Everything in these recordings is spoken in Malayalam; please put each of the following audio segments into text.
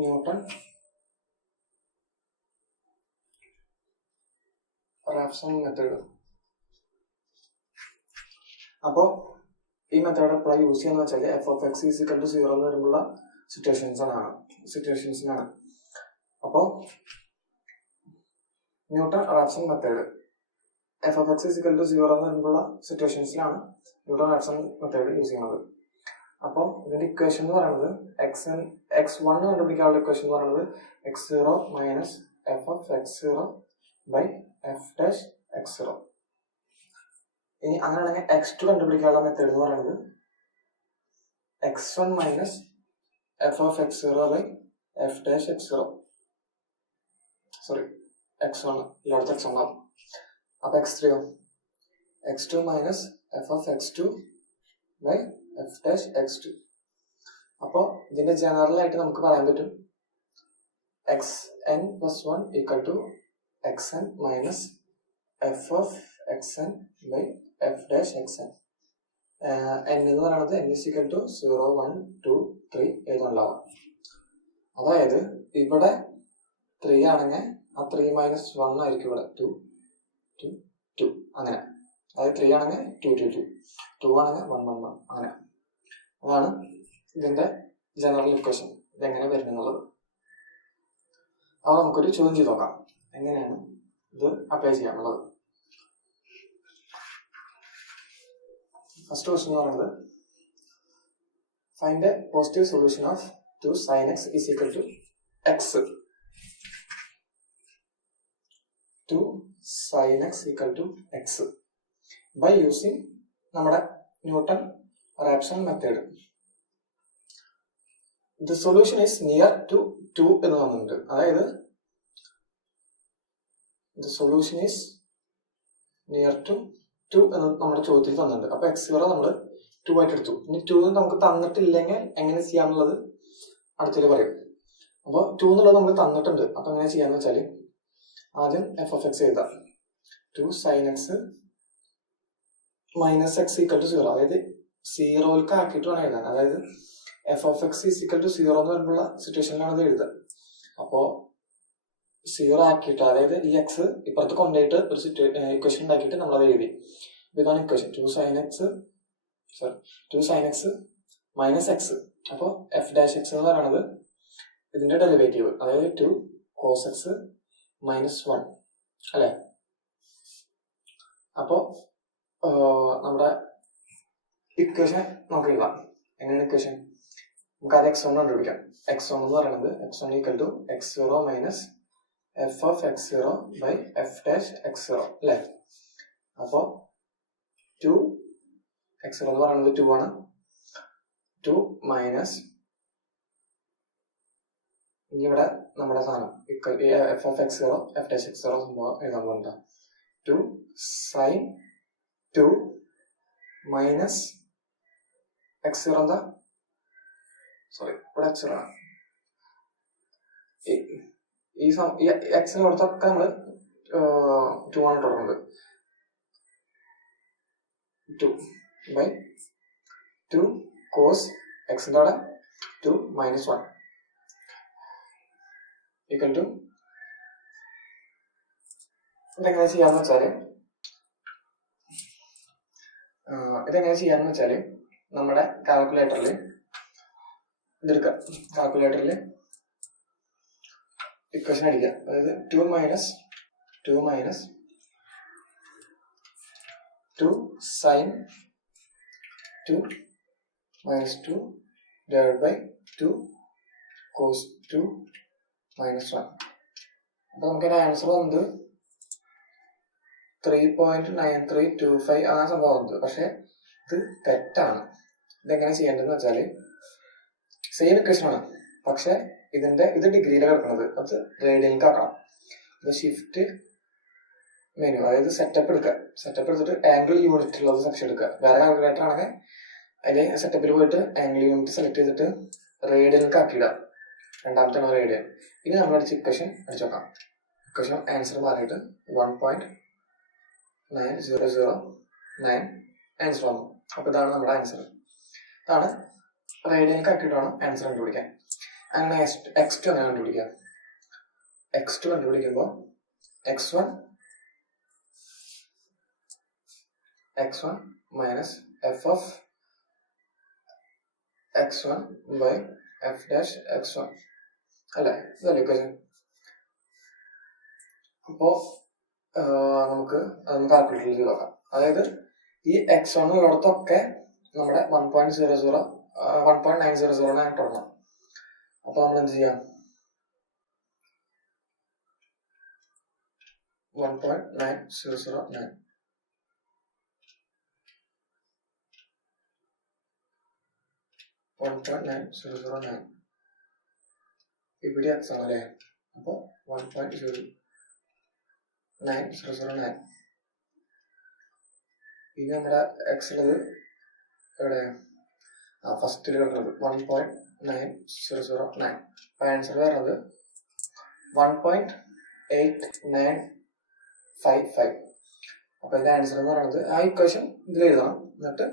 Newton Raphson Method. അപ്പോൾ ഈ മെത്തേഡ് എപ്പോഴാണ് യൂസ് ചെയ്യാന്ന് വെച്ചാൽ f of x is equal to 0 എന്ന് വരുമ്പോൾ സിറ്റുവേഷൻസിനാണ്. അപ്പോൾ newton Raphson method f of x is equal to 0 എന്ന് വരുമ്പോൾ സിറ്റുവേഷൻസിലാണ് ന്യൂട്ടൺ റാപ്സൺ മെത്തേഡ് യൂസ് ചെയ്യുന്നത്. അപ്പോൾ ഇതിന്റെ ഇക്വേഷൻ എന്ന് പറയുന്നത് x1 കണ്ടുപിടിക്കാനുള്ള ഇക്വേഷൻ എന്ന് പറയുന്നത് x0 minus f of x0 by f dash x0. ഇനി അങ്ങനെയാണെങ്കിൽ x2 കണ്ടുപിടിക്കാനുള്ള മെത്തേഡ് എന്ന് പറയുന്നത് x1 minus f of x0 by f dash x0. Sorry x1 ഇല്ലാത്ത x1 ആവും. അപ്പൊ x3 x2 minus f of x2 by f dash x2. അപ്പോൾ ഇതിന്റെ ജനറൽ ആയിട്ട് നമുക്ക് പറയാൻ പറ്റും xn plus 1 equal to xn minus f of xn by f dash xn. n എന്ന് പറയുന്നത് n is equal to 0, 1, 2, 3 ഏതുണ്ടാവാം. അതായത് ഇവിടെ 3 ആണെങ്കിൽ ആ 3 മൈനസ് 1 ആയിരിക്കും ഇവിടെ 2, 2, 2 അങ്ങനെ. അതായത് 3 ആണെങ്കിൽ 2, 2, 2, 2 ആണെങ്കിൽ 1, 1, 1 അങ്ങനെ. അതാണ് ഇതിന്റെ ജനറൽ ഇക്വേഷൻ. ഇതെങ്ങനെ വരുന്നുള്ളത്. അപ്പോൾ നമുക്കൊരു ചോദ്യം ചെയ്ത് നോക്കാം എങ്ങനെയാണ് ഇത് അപ്ലൈ ചെയ്യാനുള്ളത്. ഫസ്റ്റ് ക്വസ്റ്റ്യൻ എന്ന് പറയുന്നത് find A positive solution of 2 sin x is equal to x. 2 sin x equal to x by using നമ്മുടെ newton Raphson method. The solution is near to 2 എന്ന് പറഞ്ഞിട്ടുണ്ട്. അതായത് the solution is near to 2 എന്ന് നമ്മുടെ ചോദ്യത്തിൽ തന്നിട്ടുണ്ട്. അപ്പൊ x0 നമ്മൾ 2 ആയിട്ട് എടുത്തു. ഇനി 2 നമുക്ക് തന്നിട്ടില്ലെങ്കിൽ എങ്ങനെ ചെയ്യാന്നുള്ളത് അടുത്തതിൽ പറയും. അപ്പോൾ 2 എന്നുള്ളത് നമുക്ക് തന്നിട്ടുണ്ട്. അപ്പൊ എങ്ങനെ ചെയ്യാന്ന് വെച്ചാല് ആദ്യം f of x എഴുതാം. 2 sin x minus x equal to 0. അതായത് 0ലേക്ക് ആക്കിയിട്ട് വേണം എഴുതാൻ. അതായത് f of x is equal to 0 എന്ന് പറയുമ്പോൾ സിറ്റുവേഷനിലാണ് ഇത് എഴുതുക. അപ്പോ 0 ആക്കിയിട്ട് അതായത് ഈ x ഇപ്പുറത്ത് കൊണ്ടുപോയിട്ട് ഒരു ഇക്വേഷൻ ഉണ്ടാക്കിയിട്ട് നമ്മളത് എഴുതി. ഇതാണ് equation 2 sin x minus x. അപ്പോൾ f ഡാഷ് x എന്ന് പറയുന്നത് ഇതിന്റെ ഡെറിവേറ്റീവ്. അതായത് 2 cos x മൈനസ് 1 അല്ലെ. അപ്പോ നമ്മുടെ ഇക്വേഷൻ നമുക്ക് എഴുതാം. എങ്ങനെയാണ് ഇക്വേഷൻ? നമുക്ക് അത് x1 കണ്ടുപിടിക്കാം. x1 എന്ന് പറയുന്നത് x1 equal to x0 minus f of x0 by f dash x0 അല്ലേ. അപ്പോ 2 x0 എന്ന് പറയുന്നത് 2 ആണ്. 2 മൈനസ് ഇനി ഇവിടെ നമ്മുടെ സാധനം f of x0 f dash x0 സംഭവം എഴുതാൻ പോകുന്നുണ്ട്. 2 sin 2 മൈനസ് x0 എന്താ സോറി ഇവിടെ x0 ആണ്. ഈ എക്സിന് കൊടുത്തൊക്കെ നമ്മള് 2 ആണ് തുടങ്ങുന്നത്. 2 ബൈ 2 കോസ് എക്സിന്റെ അവിടെ 2 മൈനസ് 1 ഈക്വൽ ടു ഇതെങ്ങനെ ചെയ്യാന്ന് വെച്ചാല് നമ്മുടെ കാൽക്കുലേറ്ററിൽ ഇതെടുക്കാം. കാൽക്കുലേറ്ററിൽ ഇക്വേഷൻ അടിക്കുക. അതായത് 2 minus 2 sine 2 minus 2 divide by 2 cos 2 minus 1. അപ്പൊ നമുക്കൊരു ആൻസർ വന്നത് 3.9325 ആ സംഭവം വന്നത്. പക്ഷെ ഇത് തെറ്റാണ്. ഇതെങ്ങനെ ചെയ്യേണ്ടതെന്ന് വെച്ചാല് സെയിം ഇക്വേഷൻ ആണ്. പക്ഷെ ഇത് ഡിഗ്രിയിലാണ് കിടക്കുന്നത്. അത് റേഡിയനിലേക്ക് ആക്കണം. ഇത് ഷിഫ്റ്റ് മെനു അതായത് സെറ്റപ്പ് എടുത്തിട്ട് ആംഗിൾ യൂണിറ്റ് ഉള്ളത് സെക്ഷൻ എടുക്കുക. വേറെ കാൽക്കുലേറ്റർ ആണെങ്കിൽ അതിൽ സെറ്റപ്പിൽ പോയിട്ട് ആംഗിൾ യൂണിറ്റ് സെലക്ട് ചെയ്തിട്ട് റേഡിയനിലേക്ക് ആക്കിയിടാം. രണ്ടാമത്തെ റേഡിയൻ. ഇനി നമ്മൾ അടിച്ച് ഇക്വേഷൻ അടിച്ചു നോക്കാം. ഇക്വേഷൻ ആൻസർ മാറിയിട്ട് 1.9009 ആൻസർ വന്നു. അപ്പൊ ഇതാണ് നമ്മുടെ ആൻസർ. ഇതാണ് റേഡിയനിലേക്ക് ആക്കിയിട്ട് വേണം ആൻസർ കണ്ടുപിടിക്കാൻ. അങ്ങനെ x2 അങ്ങനെ കണ്ടുപിടിക്കാം. x2 കണ്ടുപിടിക്കുമ്പോൾ x1 minus f of x1 by f dash x1 അല്ലേ, ഇതല്ലേ ഇക്വേഷൻ. അപ്പോൾ നമുക്ക് അതൊന്ന് കാൽക്കുലേറ്റ് ചെയ്ത് നോക്കാം. അതായത് ഈ x1 ഉള്ളിടത്തൊക്കെ നമ്മുടെ 1.900 ആയിട്ടുണ്ട്. അപ്പൊ നമ്മൾ എന്ത് ചെയ്യാം, 1.9009 ഇവിടെ x ആണ് അല്ലേ. അപ്പൊ 1.0909. ഇനി നമ്മുടെ x ഉള്ളത് എവിടെ, ഫസ്റ്റിൽ കിട്ടുന്നത് 1.9009. അപ്പൊ ആൻസർ വരുന്നത് 1.8955. അപ്പൊ ഇതിന്റെ ആൻസർ എന്ന് പറയുന്നത് ആ ഇക്വേഷൻ ഇതിൽ എഴുതണം. എന്നിട്ട്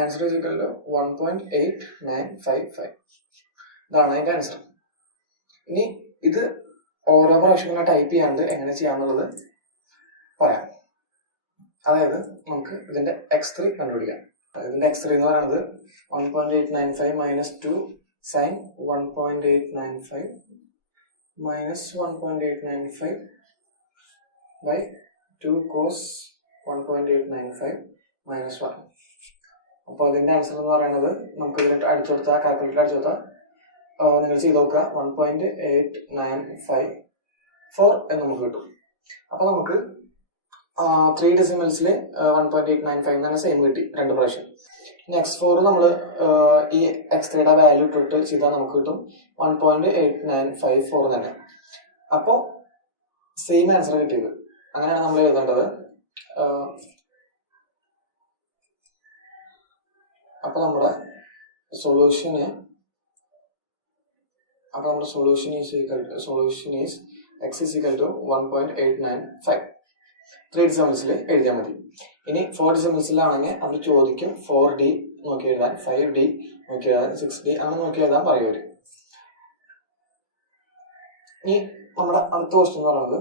ആൻസർ ഈക്വൽ 1.8955. ഇതാണ് അതിന്റെ ആൻസർ. ഇനി ഇത് ഓരോ പ്രാവശ്യം ടൈപ്പ് ചെയ്യാണ്ട് എങ്ങനെ ചെയ്യാന്നുള്ളത് പറയാം. അതായത് നമുക്ക് ഇതിന്റെ x3 കണ്ടുപിടിക്കാം. ഇതിന്റെ x3 എന്ന് പറയുന്നത് 1.895 minus 2 sine 1.895 minus 1.895 by 2 cos 1.895 minus 1. അപ്പോൾ അതിന്റെ ആൻസർ എന്ന് പറയുന്നത് നമുക്ക് ഇതിൽ അടിച്ചു കൊടുത്താൽ, കാൽക്കുലേറ്റർ അടിച്ചു കൊടുത്താൽ നിങ്ങൾ ചെയ്ത് നോക്കുക, 1.8954 എന്ന് നമുക്ക് കിട്ടും. അപ്പൊ നമുക്ക് 3 ഡെസിമൽസിൽ 1.895 എന്നാണ് സെയിം കിട്ടി രണ്ട് പ്രാവശ്യം. ഇനി x4 നമ്മൾ ഈ x3യുടെ വാല്യൂ ഇട്ടിട്ട് ചെയ്താൽ നമുക്ക് കിട്ടും 1.8954 തന്നെ. അപ്പോൾ സെയിം ആൻസർ കിട്ടിയത്. അങ്ങനെയാണ് നമ്മൾ എഴുതേണ്ടത്. അപ്പൊ നമ്മുടെ സൊല്യൂഷന് solution is x is equal to 1.895. 3 ഡെസിമൽസിൽ എഴുതിയാൽ മതി. ഇനി 4 ഡെസിമൽസിലാണെങ്കിൽ അവർ ചോദിക്കും 4D നോക്കി എഴുതാൻ, 5D നോക്കി എഴുതാൻ, 6D അങ്ങനെ നോക്കി എഴുതാൻ പറയുമവര്. ഇനി നമ്മുടെ അടുത്ത ക്വസ്റ്റ്യൻ എന്ന് പറയുന്നത്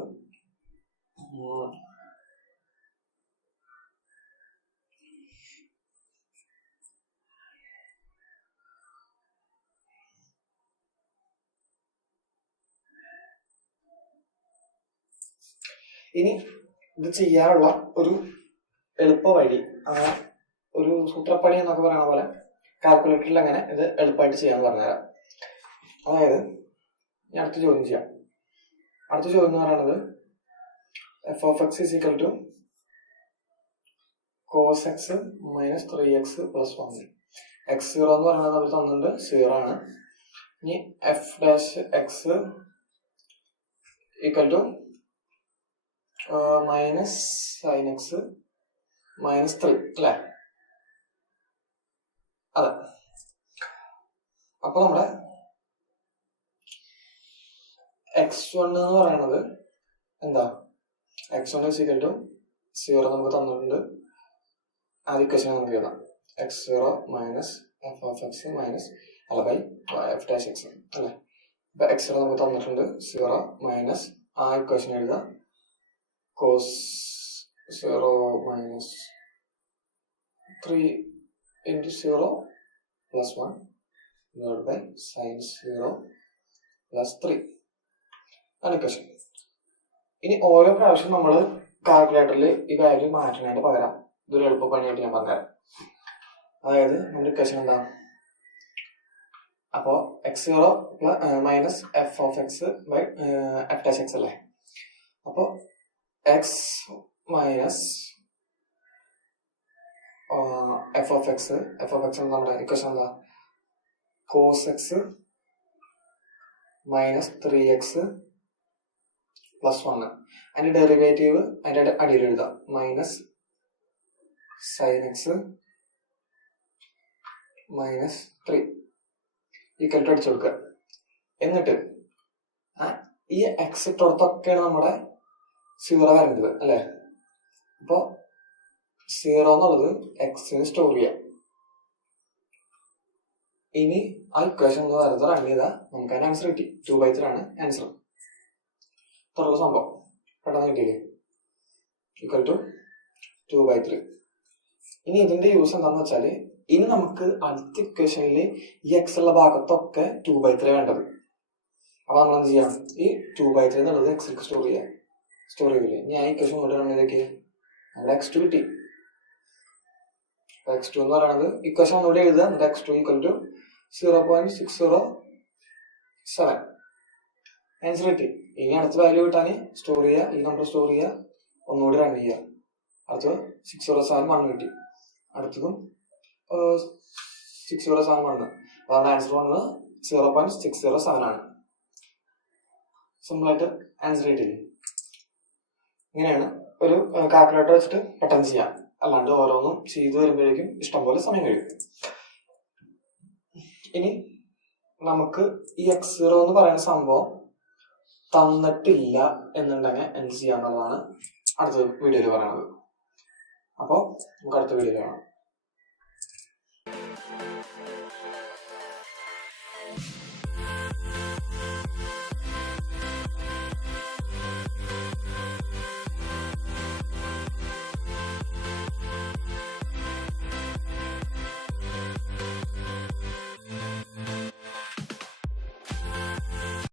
ഇനി ഇത് ചെയ്യാനുള്ള ഒരു എളുപ്പ വഴി, അങ്ങനെ ഒരു സൂത്രപ്പണി എന്നൊക്കെ പറയുന്ന പോലെ കാൽക്കുലേറ്ററിൽ അങ്ങനെ ഇത് എളുപ്പമായിട്ട് ചെയ്യാന്ന് പറഞ്ഞുതരാം. അതായത് ഞാൻ അടുത്ത ചോദ്യം ചെയ്യാം. അടുത്ത ചോദ്യം എന്ന് പറയുന്നത് f of x is equal to cos x minus 3x plus 1. x0 എന്ന് പറയുന്നത് അവർ തന്നിട്ടുണ്ട് 0 ആണ്. ഇനി f dash x equal to minus sine x minus 3 അല്ലേ. അതെ. അപ്പൊ നമ്മുടെ x1 എന്ന് പറയുന്നത് എന്താ, x1 is equal to 0 നമുക്ക് തന്നിട്ടുണ്ട്. ആ ഇക്വേഷൻ നമുക്ക് എഴുതാം, x0 minus f of x minus അല്ല ബൈ f dash x അല്ലേ. ഇപ്പൊ x0 നമുക്ക് തന്നിട്ടുണ്ട് 0 മൈനസ് ആ ഇക്വേഷൻ എഴുതാം, cos 0 minus 3 into 0 plus 1 divided by sin 0 plus 3 ആണ് ഇക്വേഷൻ. ഇനി ഓരോ പ്രാവശ്യം നമ്മൾ കാൽക്കുലേറ്ററിൽ ഈ വാല്യൂ മാറ്റുന്നതിന് പകരം ഇതൊരു എളുപ്പ പണിയായിട്ട് ഞാൻ പറഞ്ഞുതരാം. അതായത് നമ്മുടെ ഇക്വേഷൻ എന്താ, അപ്പോൾ x0 minus f of x by f dash x അല്ലേ. അപ്പോൾ x minus f of x നമ്മുടെ ഇക്വേഷൻ എന്താ, cos x minus 3x plus 1. അതിന്റെ ഡെറിവേറ്റീവ് അതിന്റെ അടിയിൽ എഴുതാം, minus sine x minus 3 equal to അടിച്ചു കൊടുക്കുക. എന്നിട്ട് ഈ എക്സ് ഇട്ടൊക്കെയാണ് നമ്മുടെ 0 വരേണ്ടത് അല്ലേ. അപ്പൊ 0 എന്നുള്ളത് എക്സിന് സ്റ്റോർ ചെയ്യാം. ഇനി ആ ഇക്വേഷൻ ഒന്ന് വെറുതെ റൺ ചെയ്താൽ നമുക്ക് അതിന് ആൻസർ കിട്ടി. 2/3 ആണ് ആൻസർ. തുറന്ന സംഭവം പെട്ടെന്ന് കിട്ടിയില്ലേ? Equal to 2/3. ഇനി ഇതിന്റെ യൂസ് എന്താണെന്ന് വെച്ചാൽ, ഇനി നമുക്ക് അടുത്ത ഇക്വേഷനിൽ ഈ എക്സ് ഉള്ള ഭാഗത്തൊക്കെ 2/3 വേണ്ടത്. അപ്പൊ നമ്മൾ എന്ത് ചെയ്യാം? ഈ 2/3 എന്നുള്ളത് എക്സിലേക്ക് സ്റ്റോർ ചെയ്യില്ലേ? ഞാൻ ഈ ഇക്വേഷൻ കൊണ്ട് റൺ ചെയ്തൊക്കെ നമ്മുടെ x2 കിട്ടി. x2 എന്ന് പറയുന്നത് ഇക്വേഷൻ ഒന്നുകൂടി എഴുതുക. എന്നിട്ട് x2 ഈക്വൽ ടു 0.607 ആൻസർ കിട്ടി. ഇനി അടുത്ത വാല്യൂ കിട്ടാൻ സ്റ്റോർ ചെയ്യുക, ഈ നമ്പർ സ്റ്റോർ ചെയ്യുക, ഒന്നുകൂടി റൺ ചെയ്യുക. അടുത്തത് 607 കിട്ടി. അടുത്തതും 607 അതാണ് ആൻസർ വന്നത്. 0.607 ആണ്. സിമ്പിളായിട്ട് ആൻസർ കിട്ടില്ലേ? ഇങ്ങനെയാണ് ഒരു കാൽക്കുലേറ്റർ വെച്ചിട്ട് പെട്ടെന്ന് ചെയ്യാം. അല്ലാണ്ട് ഓരോന്നും ചെയ്ത് വരുമ്പോഴേക്കും ഇഷ്ടംപോലെ സമയം കഴിയും. ഇനി നമുക്ക് ഈ x0 എന്ന് പറയുന്ന സംഭവം തന്നിട്ടില്ല എന്നുണ്ടെങ്കിൽ എന്ത് ചെയ്യാന്നുള്ളതാണ് അടുത്ത വീഡിയോയിൽ പറയുന്നത്. അപ്പോൾ നമുക്ക് അടുത്ത വീഡിയോയിൽ കാണാം.